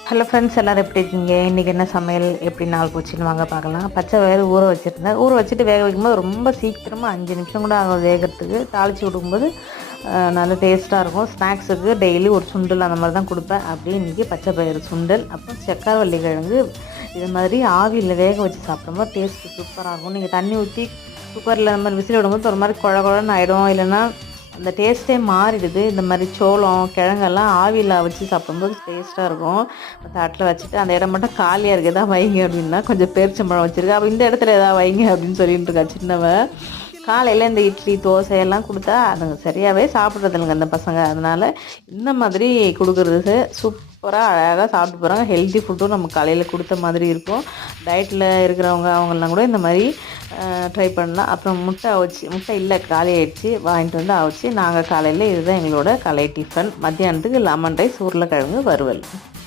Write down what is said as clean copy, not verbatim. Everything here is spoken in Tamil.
ஹலோ ஃப்ரெண்ட்ஸ், எல்லோரும் எப்படி இருக்கீங்க? இன்றைக்கி என்ன சமையல், எப்படி நாள் போச்சுன்னு வாங்க பார்க்கலாம். பச்சை பயிறு ஊற வச்சுருந்தேன். ஊற வச்சுட்டு வேக வைக்கும்போது ரொம்ப சீக்கிரமாக 5 நிமிஷம் கூட ஆகும் வேகிறதுக்கு. தாளித்து விடும்போது நல்ல டேஸ்ட்டாக இருக்கும். ஸ்நாக்ஸுக்கு டெய்லி ஒரு சுண்டல் அந்த மாதிரி தான் கொடுப்பேன். அப்படியே இன்றைக்கி பச்சை பயிறு சுண்டல், அப்புறம் சக்கரவள்ளி கிழங்கு. இது மாதிரி ஆவியில் வேக வச்சு சாப்பிடும்போது டேஸ்ட்டு சூப்பராக இருக்கும். நீங்கள் தண்ணி ஊற்றி குக்கரில் அந்த மாதிரி விசில் விடும்போது ஒரு மாதிரி குழ குழன்னு ஆகிடும், இல்லைன்னா அந்த டேஸ்ட்டே மாறிடுது. இந்த மாதிரி சோளம் கிழங்கெல்லாம் ஆவியில் வச்சு சாப்பிடும்போது டேஸ்ட்டாக இருக்கும். தட்டில் வச்சுட்டு அந்த இடம் மட்டும் காலியாக இருக்குது, எதாவது வைங்க அப்படின்னா கொஞ்சம் பேரிச்சம்பழம் வச்சுருக்கேன். அப்போ இந்த இடத்துல எதாவது வைங்க அப்படின்னு சொல்லிட்டு இருக்கா சின்னவன். காலையில் இந்த இட்லி தோசை எல்லாம் கொடுத்தா அதுங்க சரியாகவே சாப்பிட்றதில்லைங்க அந்த பசங்க. அதனால் இந்த மாதிரி கொடுக்குறது சூப்பராக அழகாக சாப்பிட்டு போகிறாங்க. ஹெல்த்தி ஃபுட்டும் நம்ம காலையில் கொடுத்த மாதிரி இருக்கும். டயட்டில் இருக்கிறவங்க அவங்கெல்லாம் கூட இந்த மாதிரி ட்ரை பண்ணலாம். அப்புறம் முட்டை இல்லை, காலி ஆகிடுச்சு, வாங்கிட்டு வந்து அவிச்சு நாங்கள் காலையில் இதுதான் எங்களோட காலை டிஃபன். மத்தியானத்துக்கு லெமன் ரைஸ், உருளைக்கிழங்கு வறுவல்.